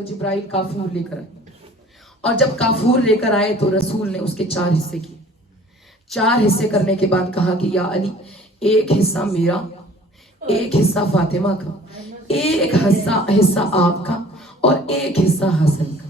تو جبرائیل کافور لے کر آئے، اور جب کافور لے کر آئے تو رسول نے اس کے 4 حصے کیے۔ 4 حصے کرنے کے بعد کہا کہ یا علی، ایک حصہ میرا، ایک حصہ فاطمہ کا، ایک حصہ آپ کا، اور ایک حصہ حسن کا۔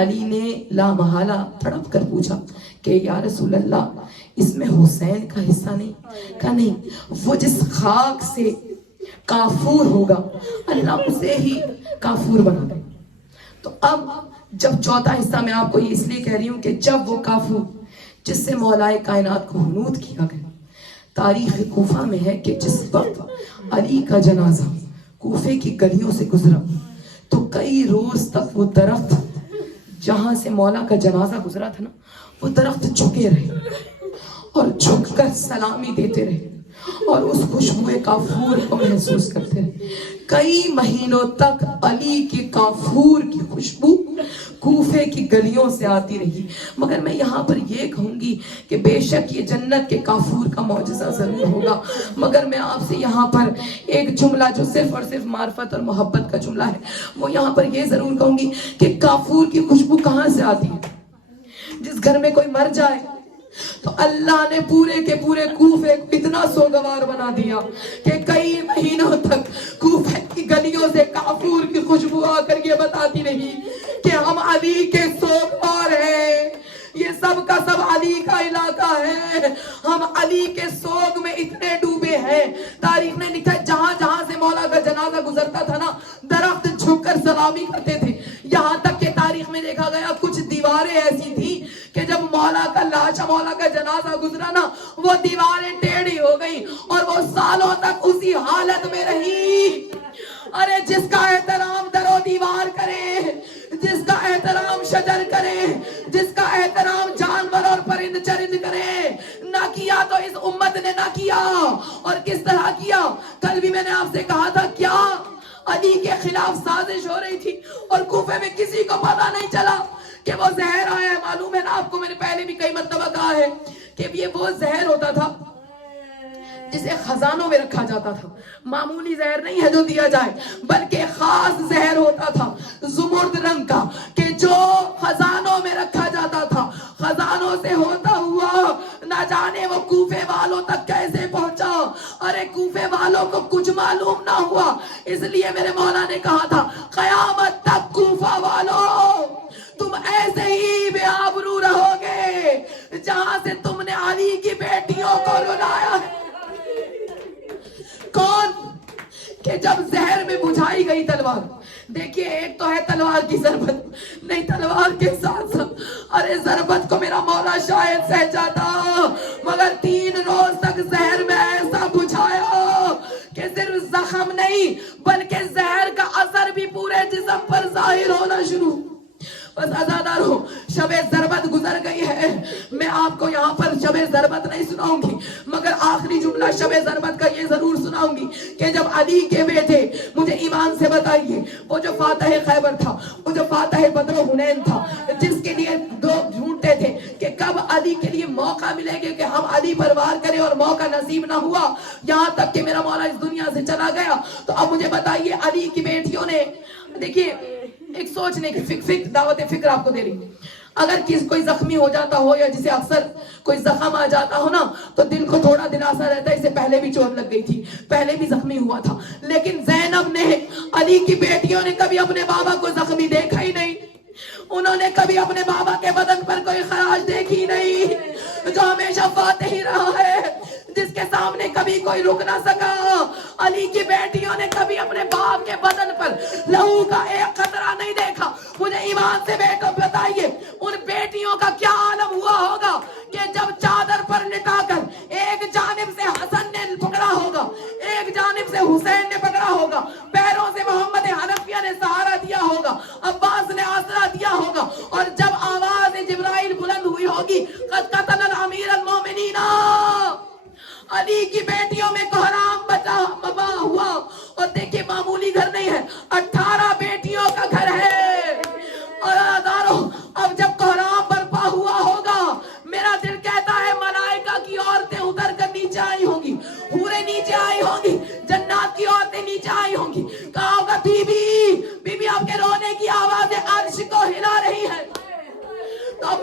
علی نے لا محالہ تڑپ کر پوچھا کہ یا رسول اللہ، اس میں حسین کا حصہ نہیں؟ کہا نہیں، وہ جس خاک سے کافور ہوگا اللہ اسے ہی کافور بنا دے۔ تو اب جب 4تھا حصہ میں آپ کو یہ اس لیے کہہ رہی ہوں کہ جب وہ کافور جس سے مولائے کائنات کو حنوط کیا گیا، تاریخ کوفہ میں ہے کہ جس وقت علی کا جنازہ کوفے کی گلیوں سے گزرا تو کئی روز تک وہ درخت جہاں سے مولا کا جنازہ گزرا تھا نا، وہ درخت جھکے رہے اور جھک کر سلامی دیتے رہے اور اس خوشبو کافور کو محسوس کرتے رہے۔ کئی مہینوں تک علی کے کافور کی خوشبو کوفے کی گلیوں سے آتی رہی۔ مگر میں یہاں پر یہ کہوں گی کہ بے شک یہ جنت کے کافور کا معجزہ ضرور ہوگا، مگر میں آپ سے یہاں پر ایک جملہ جو صرف اور صرف معرفت اور محبت کا جملہ ہے، وہ یہاں پر یہ ضرور کہوں گی کہ کافور کی خوشبو کہاں سے آتی ہے؟ جس گھر میں کوئی مر جائے تو اللہ نے پورے کے پورے کوفے کو اتنا سوگوار بنا دیا کہ کئی مہینوں تک کوفے کی گلیوں سے کافور کی خوشبو آ کر یہ بتاتی رہی کہ ہم علی کے سوگوار ہیں، یہ سب کا سب علی کا علاقہ ہے، ہم علی کے سوگ میں اتنے ڈوبے ہیں۔ تاریخ نے لکھا ہے جہاں جہاں سے مولا کا جنازہ گزرتا تھا نا، درخت جھک کر سلامی کرتے تھے، یہاں تک کہ تاریخ میں دیکھا گیا کچھ دیواریں ایسی تھی کہ جب مولا کا لاشا، مولا کا جنازہ گزرا نا، وہ دیواریں ٹیڑھی ہو گئی اور وہ سالوں تک اسی حالت میں رہی۔ ارے جس کا احترام در و دیوار کرے، جس کا احترام شجر کرے، جس کا احترام جانور اور پرند چرند کرے، نہ کیا تو اس امت نے نہ کیا۔ اور کس طرح کیا؟ کل بھی میں نے آپ سے کہا تھا، کیا علی کے خلاف سازش ہو رہی تھی اور کوفے میں کسی کو پتا نہیں چلا کہ وہ زہر آیا ہے۔ معلوم ہے نا آپ کو، میں نے پہلے بھی کئی مرتبہ کہا ہے کہ یہ وہ زہر ہوتا تھا جسے خزانوں میں رکھا جاتا تھا، معمولی زہر نہیں ہے جو دیا جائے، بلکہ خاص زہر ہوتا تھا زمرد رنگ کا کہ جو خزانوں میں رکھا جاتا تھا۔ خزانوں سے ہوتا ہوا نہ جانے وہ کوفے والوں تک کیسے پہنچا۔ ارے کوفے والوں کو کچھ معلوم نہ ہوا، اس لیے میرے مولا نے کہا تھا قیامت تک کوفہ والوں تم ایسے ہی بے آبرو رہو گے جہاں سے تم نے علی کی بیٹیوں کو رلایا ہے۔ کون؟ کہ جب زہر میں بجھائی گئی تلوار، دیکھیے ایک تو ہے تلوار کی ضربت، نہیں تلوار کے ساتھ ساتھ ارے ضربت کو میرا مولا شاید سہ جاتا، مگر 3 روز تک زہر میں ایسا بجھایا کہ صرف زخم نہیں بلکہ زہر کا اثر بھی پورے جسم پر ظاہر ہونا شروع۔ بس عزادارو، شب ضربت گزر گئی ہے، میں آپ کو یہاں پر شب ضربت نہیں سناؤں گی، مگر آخری جملہ شب ضربت کا یہ ضرور سناؤں گی کہ جب علی کے بیٹے، مجھے ایمان سے بتائیے، وہ جو فاتح خیبر تھا، وہ جو فاتح بدر و حنین تھا، جس کے لیے لوگ ڈھونڈتے تھے کہ کب علی کے لیے موقع ملے گا کہ ہم علی پر وار کریں، اور موقع نصیب نہ ہوا، یہاں تک کہ میرا مولا اس دنیا سے چلا گیا۔ تو اب مجھے بتائیے علی کی بیٹیوں نے، دیکھیے ایک سوچنے کی فکر دعوت فکر آپ کو دے رہی ہوں، اگر کوئی زخمی ہو جاتا ہو یا جسے اکثر کوئی زخم آ جاتا ہو نا تو دل کو تھوڑا دلاسا رہتا ہے، اسے پہلے بھی چوٹ لگ گئی تھی، پہلے بھی زخمی ہوا تھا، لیکن زینب نے، علی کی بیٹیوں نے کبھی اپنے بابا کو زخمی دیکھا ہی نہیں، انہوں نے کبھی اپنے بابا کے بدن پر کوئی خراش دیکھی نہیں، جو ہمیشہ فاتح ہی رہا ہے، جس کے سامنے کبھی کوئی رک نہ سکا۔ علی کی بیٹیوں نے کبھی اپنے باپ کے بدن پر لہو کا ایک قطرہ نہیں دیکھا۔ مجھے ایمان سے بیٹوں بتائیے ان بیٹیوں کا کیا عالم ہوا ہوگا کہ جب چادر پر لٹا کر ایک جانب سے حسن نے پکڑا ہوگا، ایک جانب سے حسین نے پکڑا ہوگا، پیروں سے محمد حنفیہ نے سہارا دیا ہوگا، عباس نے آسرا دیا ہوگا، اور جب آواز جبرائیل بلند ہوئی ہوگی قد قتل الامیر المومنین، علی کی بیٹیوں میں کوہرام بچا ہوا، اور دیکھیں معمولی گھر نہیں ہے، 18 بیٹیوں کا گھر ہے، اور اب جب کوہرام برپا ہوا ہوگا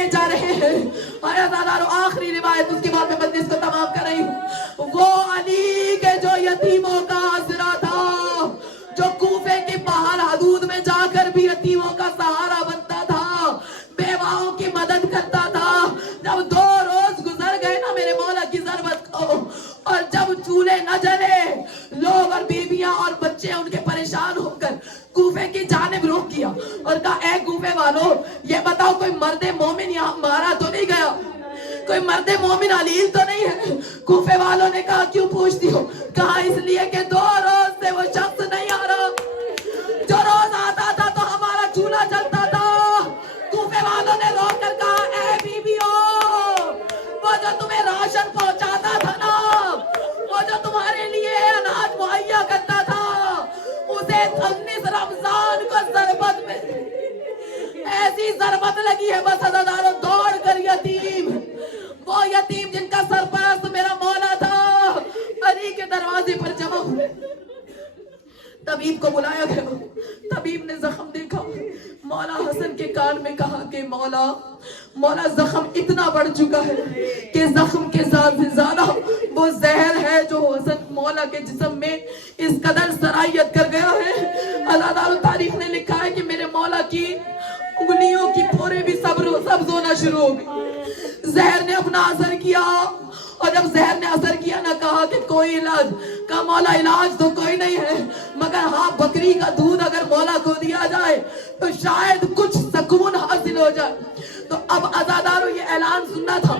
کے جا رہے ہیں. آخری روایت اس کے بعد میں مجلس کو تمام کر رہی ہوں. وہ علی کے جو یتیموں کا آسرا تھا، جو کوفے کے باہر حدود میں جا کر بھی یتیموں کا سہارا بنتا تھا، بیواؤں کی مدد کرتا تھا. جب 2 روز گزر گئے نا میرے مولا کی ضربت کو، اور جب چولہے نہ جلے، لوگ اور بیویاں اور بچے ان کے پریشان ہو کر کوفے کی جانب رخ کیا اور کہا اے کوفے والو، یہ بتاؤ کوئی مرد مومن یہاں مارا تو نہیں گیا؟ کوئی مرد مومن علیل تو نہیں ہے؟ کوفے والوں نے کہا کیوں پوچھتی ہو؟ کہا اس لیے کہ 2 روز سے وہ شخص نہیں آ رہا، جو روز آتا تھا تو ہمارا چولہا جلتا تھا. کوفے والوں نے رو کر کہا اے بیویو، وہ جو تمہیں راشن پہنچاتا تھا نا، وہ جو تمہارے لیے اناج مہیا کرتا تھا، اسے 19 رمضان کو ضربت میں ایسی ضربت لگی ہے بس عزادارو دوڑ کر یتیم، وہ یتیم جن کا سرپرست میرا مولا تھا، علی کے دروازے پر جمع ہوئے. طبیب کو بلایا گیا. طبیب نے زخم دیکھا، مولا حسن کے کان میں کہا کہ مولا زخم اتنا بڑھ چکا ہے کہ زخم کے ساتھ زیادہ وہ زہر ہے جو حسن مولا کے جسم میں اس قدر سرائیت کر گیا ہے. عزادارو تاریخ نے لکھا ہے کہ میرے مولا کی انگلیوں کی پورے بھی سبز ہونا شروع ہو گئی. زہر نے اپنا اثر کیا، اور جب زہر نے اثر کیا نہ کہا کہ کوئی علاج. کہا مولا علاج تو کوئی نہیں ہے، مگر ہاں بکری کا دودھ اگر مولا کو دیا جائے تو شاید کچھ سکون حاصل ہو جائے. تو اب عزادارو یہ اعلان سننا تھا.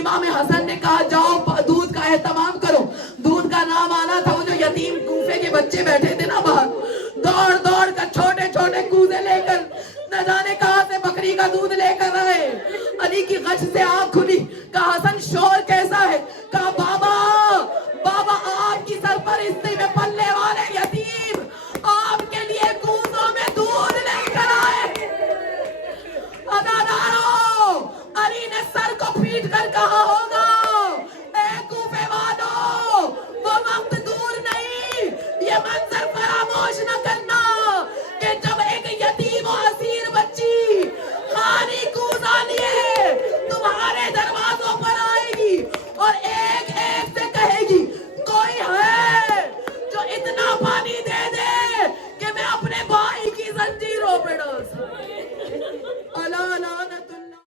امام حسن نے کہا جاؤ دودھ کا اہتمام کرو. دودھ کا نام آنا تھا. وہ جو یتیم کوفے کے بچے بیٹھے تھے نا باہر، دوڑ دوڑ کر چھوٹے چھوٹے کوزے لے کر نہ جانے کہاں سے بکری کا دودھ لے کر آئے. علی کی غش سے آنکھ کھلی. کہا حسن شور کیسا ہے؟ کہا بابا آپ کی سرپرستی میں پلنے والے یتیم آپ کے لیے کوزوں میں دودھ لے کر آئے. عزادارو علی نے سر کو پیٹ کر کہا ہوگا اے کوفے والو، وہ وقت دور نہیں، یہ منظر فراموش نہ کرنا کہ جب ایک یتیم و اسیر بچی خالی کوزہ لیے تمہارے دروازوں پر آئے گی اور ایک ایک سے کہے گی کوئی ہے جو اتنا پانی دے دے کہ میں اپنے بھائی کی زنجیروں پہ ڈال سکوں.